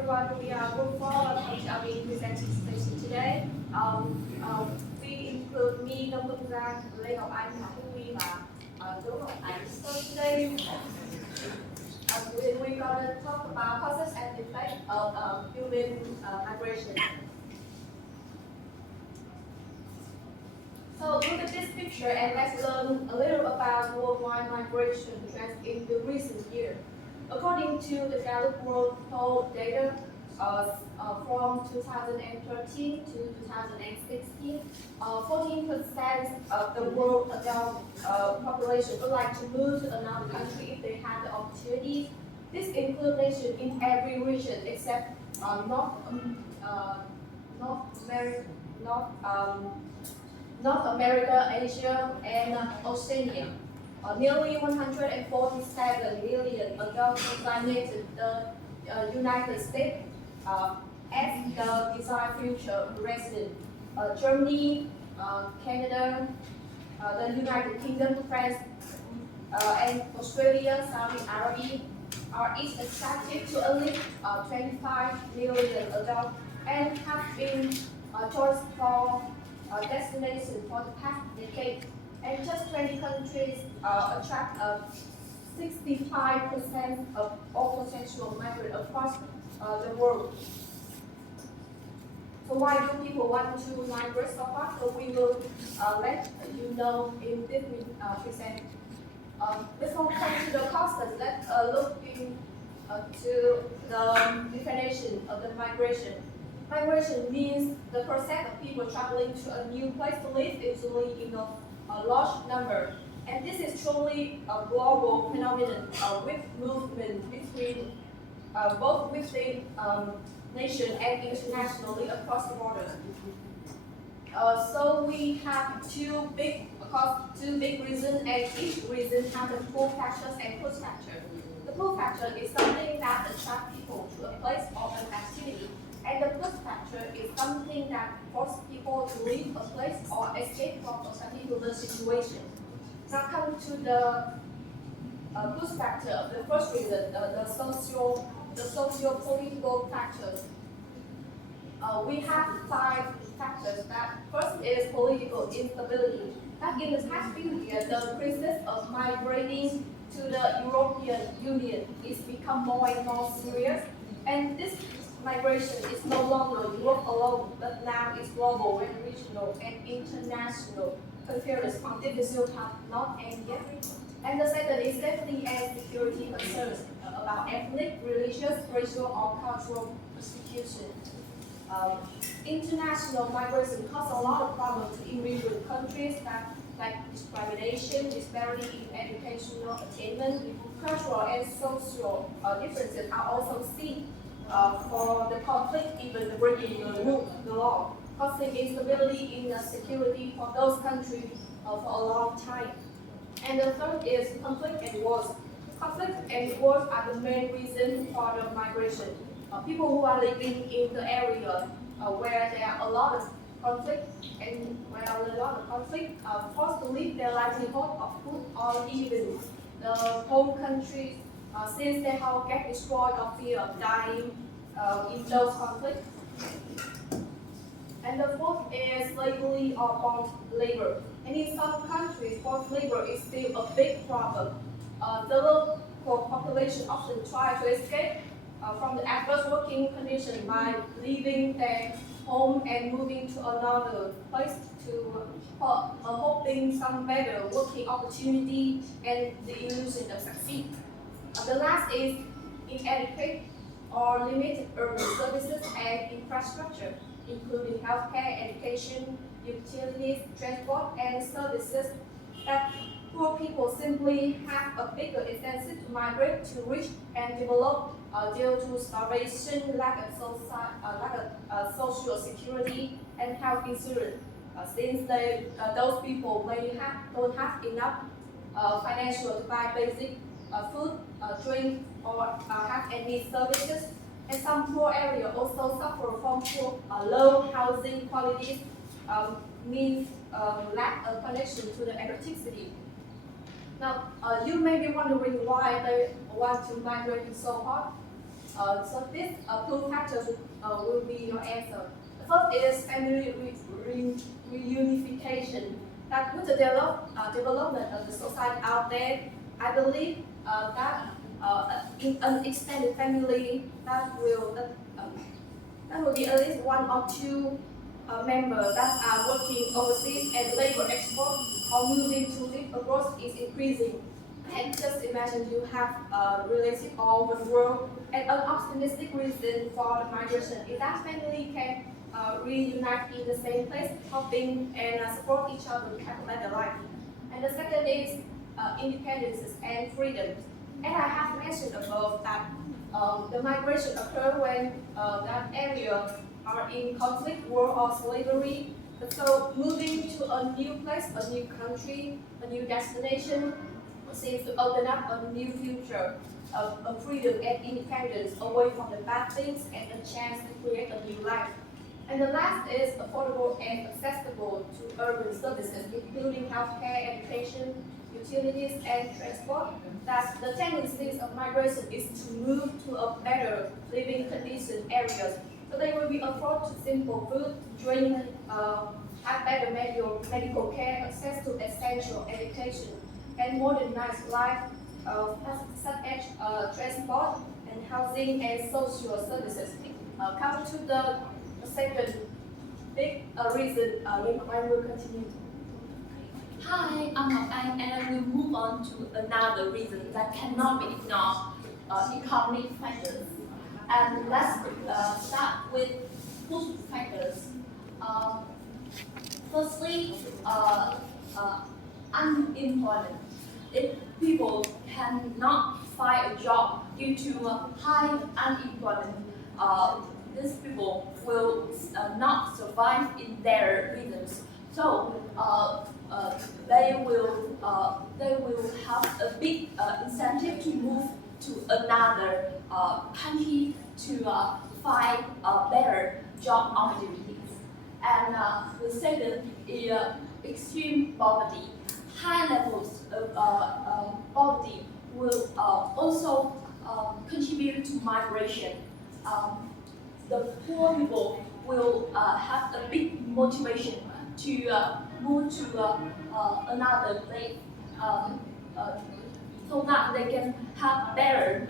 everyone. We are Group 4 of HLB presenting station today. We include me, Đông Phương Giang, Lê Ngọc Anh, Hà Hữu Vi và Đỗ Ngọc Ánh. So today we're going to talk about causes and effects of human migration. So look at this picture and let's learn a little about worldwide migration trends in the recent year. According to the Gallup World Poll data from 2013 to 2016, 14% of the world adult population would like to move to another country if they had the opportunity. This includes nations in every region except North America, Asia, and Oceania. Nearly 147 million adults designated the United States as the desired future resident. Germany, Canada, the United Kingdom, France, and Australia, Saudi Arabia are each attractive to at least 25 million adults and have been chosen for destination for the past decade. And just 20 countries attract 65% of all potential migrants across the world. So why do people want to migrate so far? So we will let you know in this present. Before we come to the causes, let's look into the definition of the migration. Migration means the process of people traveling to a new place to live, usually in a large number. And this is truly a global phenomenon with movement between both within nation and internationally across the border. So we have two big reasons, and each reason has a pull factors and push factor. The pull factor is something that attracts people to a place or an activity. And the push factor is something that forces people to leave a place or escape from a particular situation. Now come to the push factor of the first reason, the socio-political factors. We have 5 factors. That first is political instability. That in the past few years, the crisis of migrating to the European Union is become more and more serious, and this migration is no longer Europe alone, but now it's global and regional and international. Conference on this issue have not ended yet. And the second is safety and security concerns about ethnic, religious, racial, or cultural persecution. International migration causes a lot of problems to immigrant countries that like discrimination, disparity in educational attainment, cultural and social differences are also seen. For the conflict, even the breaking the law, causing instability in the security for those countries for a long time. And the third is conflict and wars. Conflict and wars are the main reason for the migration. People who are living in the area where there are a lot of conflict forced to leave their livelihood of food or even the home countries since they have get destroyed or fear of dying in those conflicts. And the fourth is slavery or forced labor. And in some countries, forced labor is still a big problem. The local population often try to escape from the adverse working conditions by leaving their home and moving to another place to hoping some better working opportunity and the illusion of succeed. The last is inadequate or limited urban services and infrastructure, including healthcare, education, utilities, transport, and services that poor people simply have a bigger incentive to migrate to reach and develop due to starvation, lack of social security, and health insurance. Since those people don't have enough financial to buy basic food, drink, or have any services. And some poor areas also suffer from low housing qualities, means lack of connection to the electricity. Now, you may be wondering why they want to migrate so hard. So these two factors will be your answer. The first is family reunification. That with the development of the society out there, I believe that in an extended family that will be at least one or two members that are working overseas and labor export or moving to live abroad is increasing. And just imagine you have a relative all over the world, and an optimistic reason for the migration is that family can reunite in the same place, helping and support each other to have a better life. And the second is independence and freedom. And I have mentioned above that the migration occur when that area are in conflict, war, or slavery. So moving to a new place, a new country, a new destination seems to open up a new future of freedom and independence away from the bad things and a chance to create a new life. And the last is affordable and accessible to urban services, including healthcare, education, utilities, and transport. That the tendencies of migration is to move to a better living condition areas. So they will be afford to simple food, drink, have better medical care, access to essential education, and modernized life, such as transport and housing and social services. Coming to the second big reason, I will continue. Hi, I'm Ngọc Anh, and I will move on to another reason that cannot be ignored, economic factors. And let's start with food factors. Firstly, unemployment. If people cannot find a job due to high unemployment, these people will not survive in their rhythms. So they will have a big incentive to move to another country to find better job opportunities. And the second is extreme poverty. High levels of poverty will also contribute to migration. The poor people will have a big motivation to move to another place so that they can have better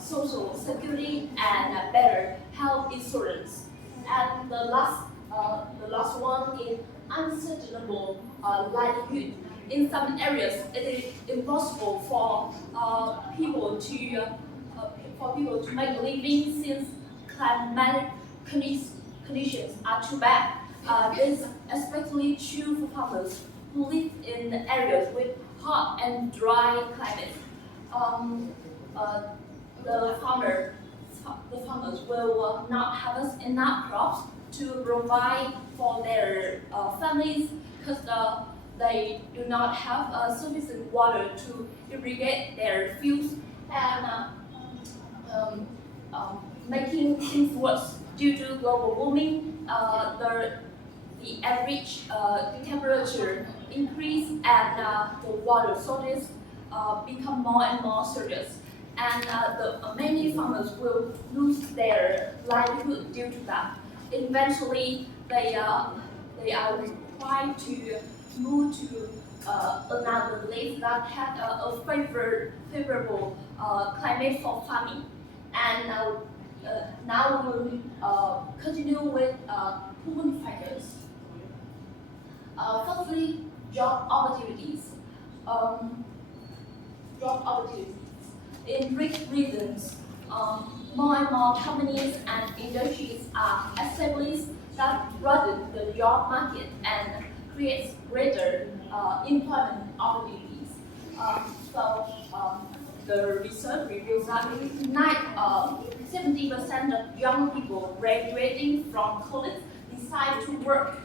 social security and better health insurance. And the last one is unsustainable livelihood. In some areas, it is impossible for people to make a living since climatic conditions are too bad. This is especially true for farmers who live in areas with hot and dry climates. The farmers will not harvest enough crops to provide for their families because they do not have sufficient water to irrigate their fields, and making things worse due to global warming. The average temperature increase and the water shortage become more and more serious. And many farmers will lose their livelihood due to that. Eventually, they are required to move to another place that had a favorable climate for farming. And now we will continue with proven factors. Firstly, job opportunities. Job opportunities. In rich regions, more and more companies and industries are established that broaden the job market and creates greater employment opportunities. The research reveals that 70% of young people graduating from college decide to work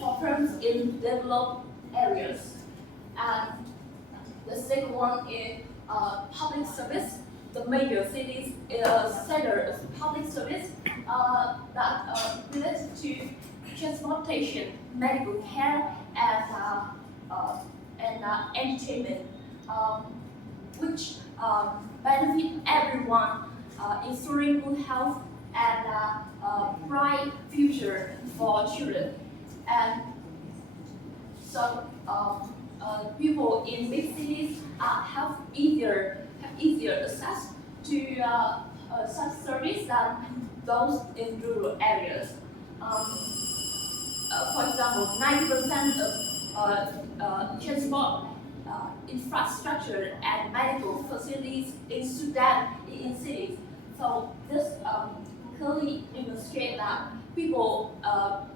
for firms in developed areas. And the second one is public service. The major cities sector of public service that related to transportation, medical care, and entertainment, which benefit everyone, ensuring good health and bright future for children. And so people in big cities have easier access to such service than those in rural areas. For example, 90% of transport infrastructure and medical facilities in Sudan in cities. So this clearly demonstrates that people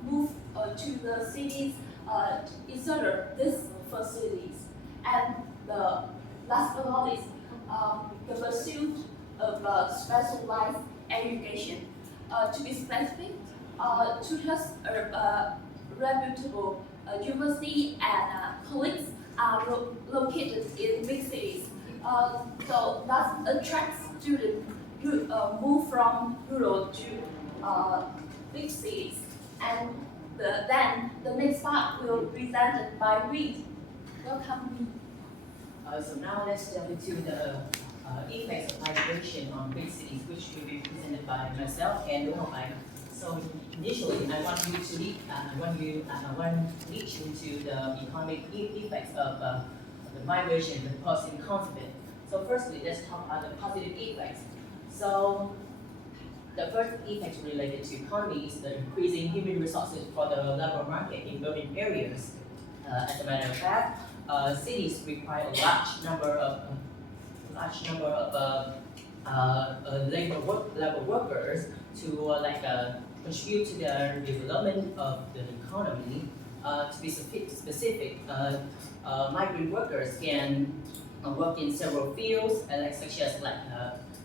move to the cities in search of these facilities. And the last but not least, the pursuit of specialized education. To be specific, tutors reputable university and colleagues are located in big cities. So that attracts students to move from rural to big cities. And then the next part will be presented by Reed. Welcome, Reed. So now let's delve into the effects of migration on big cities, which will be presented by myself and Donghai. So initially, I want to reach into the economic effects of the migration, the pros and cons of it. So firstly, let's talk about the positive effects. So the first effect related to economy is the increasing human resources for the labor market in urban areas. As a matter of fact, cities require a large number of labor workers to contribute to the development of the economy. To be specific, migrant workers can work in several fields, such as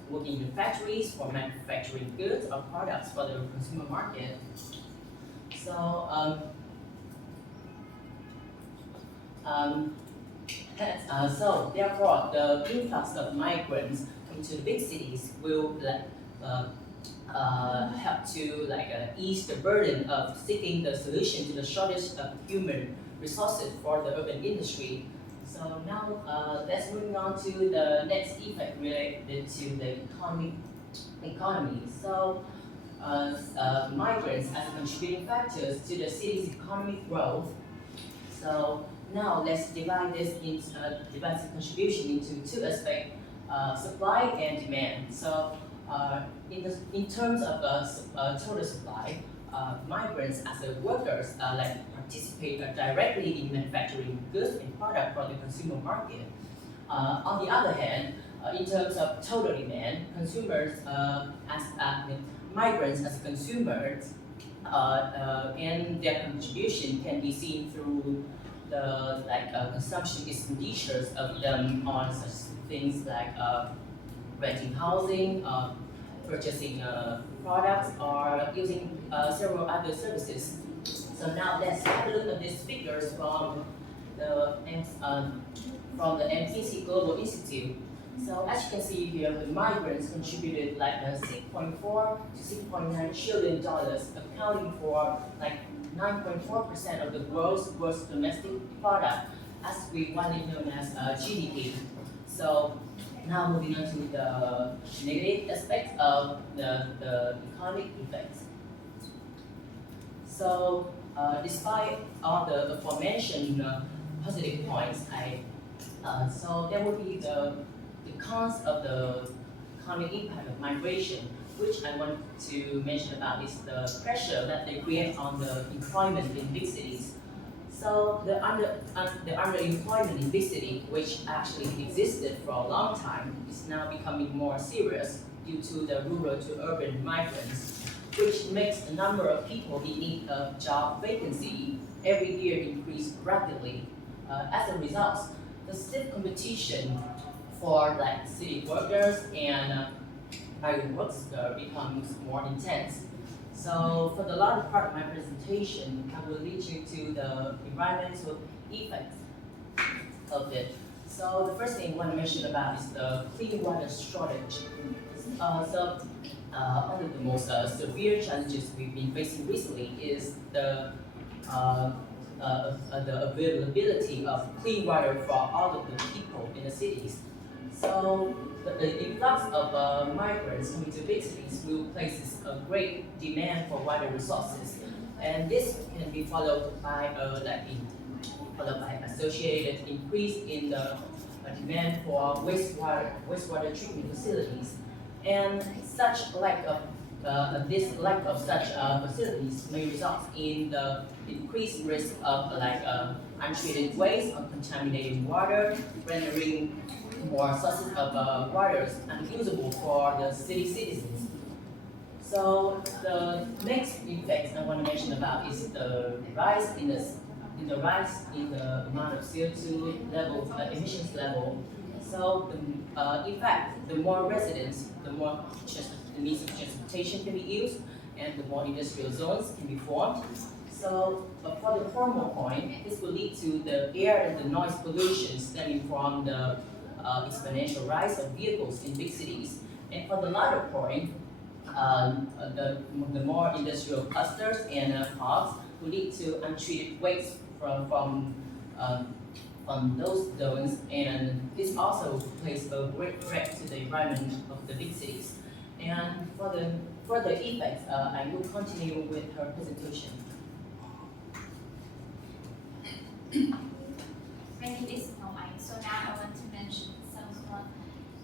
working in factories for manufacturing goods or products for the consumer market. So, so therefore, the influx of migrants into big cities will help to ease the burden of seeking the solution to the shortage of human resources for the urban industry. So now let's move on to the next effect related to the economy. So migrants as contributing factors to the city's economic growth. So now let's divide the contribution into two aspects: supply and demand. So in terms of total supply, migrants as workers participate directly in manufacturing goods and products for the consumer market. On the other hand, in terms of total demand, migrants as consumers and their contribution can be seen through the consumption expenditures of them on such things like renting housing, purchasing products, or using several other services. So now let's have a look at these figures from the McKinsey Global Institute. So as you can see here, the migrants contributed $6.4 to $6.9 trillion, accounting for 9.4% of the gross domestic product, as we widely known as GDP. So now moving on to the negative aspects of the economic effects. So despite all the aforementioned positive points, so there will be the cons of the economic impact of migration, which I want to mention about is the pressure that they create on the employment in big cities. So the underemployment in big cities, which actually existed for a long time, is now becoming more serious due to the rural to urban migrants, which makes the number of people in need of job vacancy every year increase rapidly. As a result, the stiff competition for city workers and migrant workers becomes more intense. So for the latter part of my presentation, I will lead you to the environmental effects of it. So the first thing I want to mention about is the clean water shortage. One of the most severe challenges we've been facing recently is the availability of clean water for all of the people in the cities. So the influx of migrants coming to big cities will place a great demand for water resources, and this can be followed by associated increase in the demand for wastewater treatment facilities, and this lack of such facilities may result in the increased risk of untreated waste or contaminated water, rendering more sources of waters unusable for the city citizens. So the next effect I want to mention about is the rise in the amount of CO2 level emissions level. So in fact, the more residents, the more the means of transportation can be used, and the more industrial zones can be formed. So for the former point, this will lead to the air and the noise pollution stemming from the exponential rise of vehicles in big cities. And for the latter point, the more industrial clusters and hubs will lead to untreated waste from those zones, and this also plays a great threat to the environment of the big cities. And for the further effects, I will continue with her presentation. My name is Noai. So now I want to mention some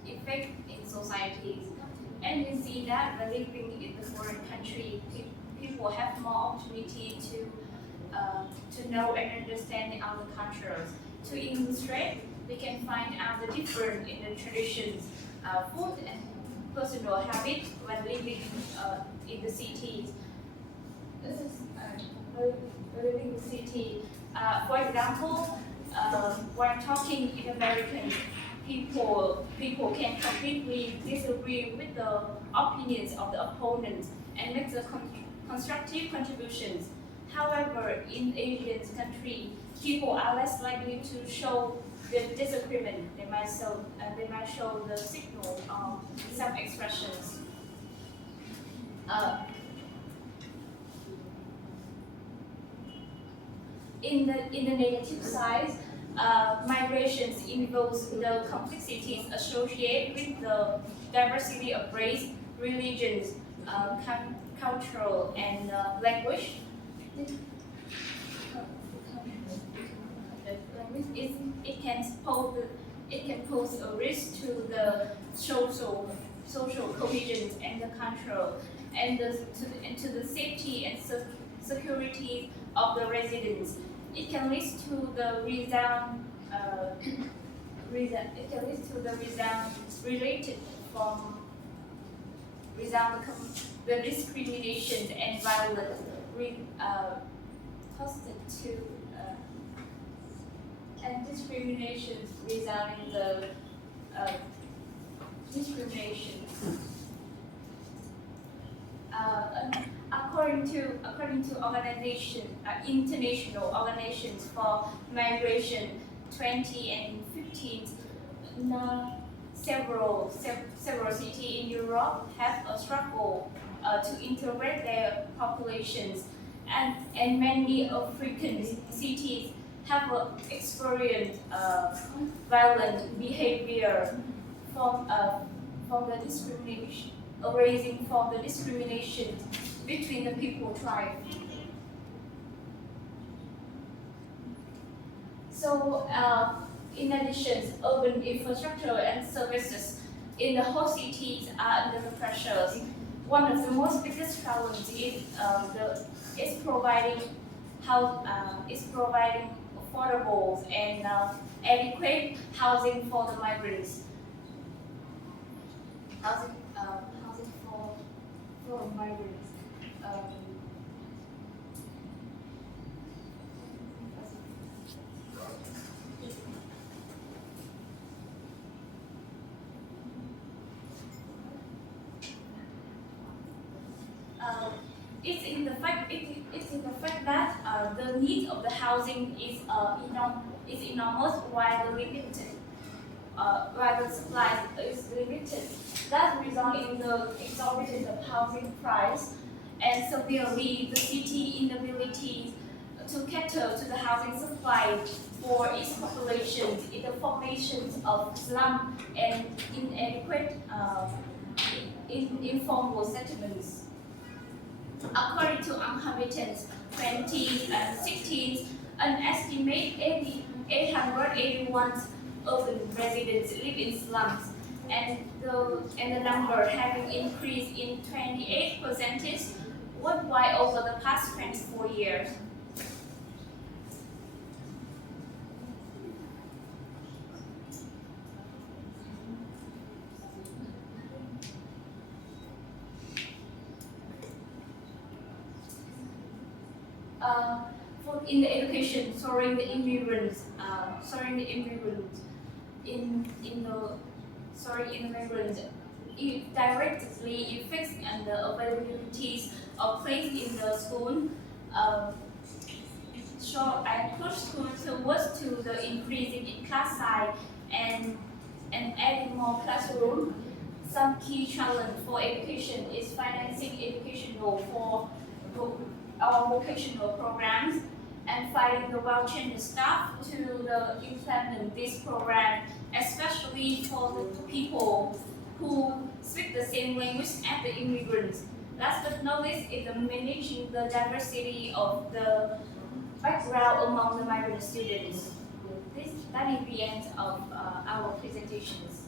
effect in societies. And we see that by living in the foreign country, people have more opportunity to know and understand the other cultures. To illustrate, we can find out the difference in the traditions, food and personal habits when living in the cities. This is living in the city. For example, when talking in American, people can completely disagree with the opinions of the opponent and make the constructive contributions. However, in Asian country, people are less likely to show the disagreement. They might show the signal of some expressions. In the negative side, migrations involves the complexities associated with the diversity of race, religions, cultural, and language. It can pose a risk to the social cohesion and the control, and to the safety and security of the residents. It can lead to the the discrimination and violence and discriminations resulting the discrimination. According to international organizations for migration 20 and 15, several cities in Europe have a struggle to integrate their populations, and many African cities have experienced violent behavior from the discrimination arising from the discrimination between the people tribe. So, in addition, urban infrastructure and services in the whole cities are under the pressures. One of the most biggest challenges is providing affordable and adequate housing for the migrants. Housing for migrants. It's in the fact that the need of the housing is enormous while the limited while the supply is limited. That results in the exorbitant of housing price and severely the city inability to cater to the housing supply for its population in the formation of slum and inadequate informal settlements. According to inhabitants 2016, an estimated 881 urban residents live in slums, and the number having increased in 28% worldwide over the past 24 years. In the education, soaring the immigrants, it directly affects and the availabilities of place in the school. So I push school towards to the increasing in class size and adding more classroom. Some key challenge for education is financing educational for our vocational programs and finding the well-trained staff to implement this program, especially for the people who speak the same language as the immigrants. Last but not least is managing the diversity of the background among the migrant students. That is the end of our presentations.